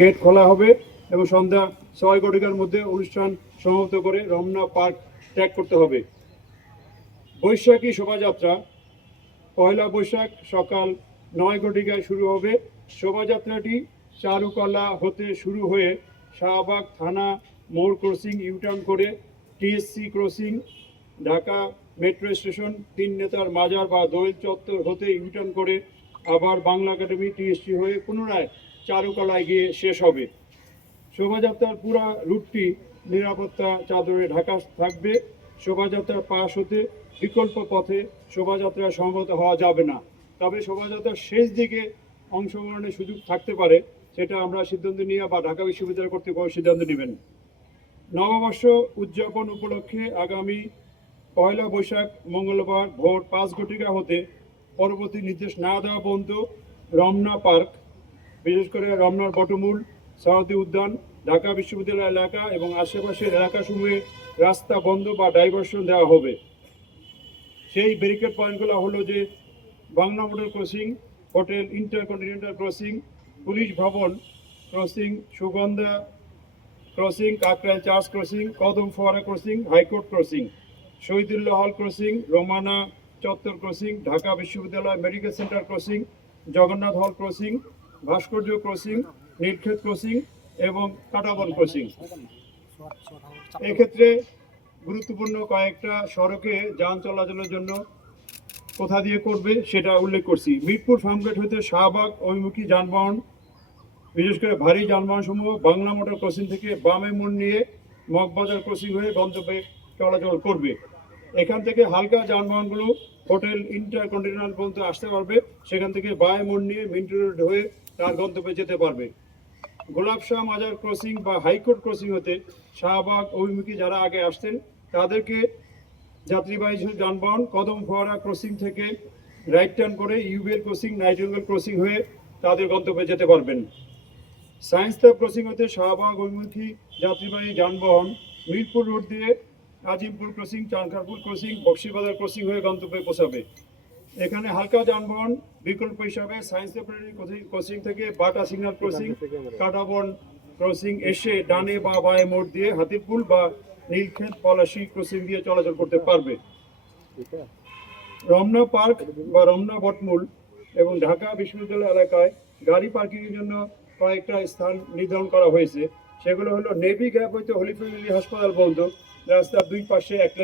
Gate খোলা হবে এবং সন্ধ্যা 6 ঘটিকার মধ্যে অনুষ্ঠান সমাপ্ত করে রমনা পার্ক ত্যাগ করতে হবে। বৈশাখী শোভাযাত্রা পয়লা বৈশাখ সকাল 9 ঘটিকায় শুরু হবে। শোভাযাত্রাটি চারুকলা হতে শুরু হয়ে শাহবাগ থানা মোড় ক্রসিং ইউটার্ন করে TSC crossing, Dhaka metro station, তিন নেতার মাজার বা দোয়েল চত্বর হতে ইউটার্ন করে আবার বাংলা একাডেমি টিএসসি হয়ে পুনরায় চারুকলায় গিয়ে শেষ হবে। শোভাযাত্রার পুরা রুটটি নিরাপত্তা চাদরে ঢাকা থাকবে। শোভাযাত্রার পাশ হতে বিকল্প পথে শোভাযাত্রা সমবেত হওয়া যাবে না, তবে শোভাযাত্রার শেষ দিকে অংশগ্রহণের সুযোগ থাকতে পারে, সেটা আমরা সিদ্ধান্ত নিয়ে বা ঢাকা বিশ্ববিদ্যালয় কর্তৃপক্ষ সিদ্ধান্ত নেবেন। নববর্ষ উদযাপন উপলক্ষে আগামী পয়লা বৈশাখ মঙ্গলবার ভোর 5 ঘটিকা হতে পরবর্তী নির্দেশ না দেওয়া পর্যন্ত রমনা পার্ক, বিশেষ করে রমনার বটমূল, সরোয়ার্দী উদ্যান, ঢাকা বিশ্ববিদ্যালয় এলাকা এবং আশেপাশের এলাকাসমূহে রাস্তা বন্ধ বা ডাইভারশন দেওয়া হবে। সেই ব্যারিকেড পয়েন্টগুলো হলো যে Bangla motor crossing, hotel Intercontinental crossing, police ভবন crossing, Sugandha crossing, Kakrail church crossing, Kadam Foara crossing, high court crossing, Shahidullah হল ক্রসিং, রোমানা চত্বর ক্রসিং, ঢাকা বিশ্ববিদ্যালয় মেডিকেল সেন্টার ক্রসিং, জগন্নাথ হল ক্রসিং, ভাস্কর্য ক্রসিং, নীলক্ষেত ক্রসিং এবং কাটাবন ক্রসিং। এক্ষেত্রে গুরুত্বপূর্ণ কয়েকটা সড়কে যান চলাচলের জন্য কোথা দিয়ে করবে সেটা উল্লেখ করছি। মিরপুর ফার্মগেট হতে শাহবাগ অভিমুখী যানবাহন, বিশেষ করে ভারী যানবাহন সমূহ বাংলা মোটর ক্রসিং থেকে বামে মোড় নিয়ে মগবাজার ক্রসিং হয়ে গন্তব্যে চলাচল করবে। এখান থেকে হালকা যানবাহনগুলো হোটেল ইন্টারকন্টিনেন্টাল পর্যন্ত আসতে পারবে, সেখান থেকে বামে মোড় নিয়ে মিন্টু রোড হয়ে তার গন্তব্যে যেতে পারবে। গোলাপ শাহ মাজার ক্রসিং বা হাইকোর্ট ক্রসিং হতে শাহবাগ অভিমুখী যারা আগে আসতেন তাদেরকে যাত্রীবাহী যানবাহন কদম ফোয়ারা ক্রসিং থেকে রাইট টার্ন করে ইউবিএল ক্রসিং, নাইটিঙ্গেল ক্রসিং হয়ে তাদের গন্তব্যে যেতে পারবেন। সায়েন্স ল্যাব ক্রসিং হতে শাহবাগ অভিমুখী যাত্রীবাহী যানবাহন মিরপুর রোড দিয়ে Azimpur crossing, Chankharpur crossing, Bakshibazar crossing হয়ে গন্তব্যে পৌঁছাবে। এখানে হালকা যানবাহন বিকল্প হিসাবে সায়েন্স ল্যাবরেটরি ক্রসিং থেকে বাটা সিগন্যাল ক্রসিং, কাটাবন ক্রসিং এসে ডানে বা বায়ে মোড় দিয়ে হাতিরপুল বা নীলক্ষেত পলাশী ক্রসিং দিয়ে চলাচল করতে পারবে। রমনা পার্ক বা রমনা বটমূল এবং ঢাকা বিশ্ববিদ্যালয় এলাকায় গাড়ি পার্কিংয়ের জন্য কয়েকটা স্থান নির্ধারণ করা হয়েছে। সেগুলো হলো নেভি গ্যাপ হইতে হলি ফ্যামিলি হাসপাতাল পর্যন্ত রাস্তার দুই পাশে এক লেন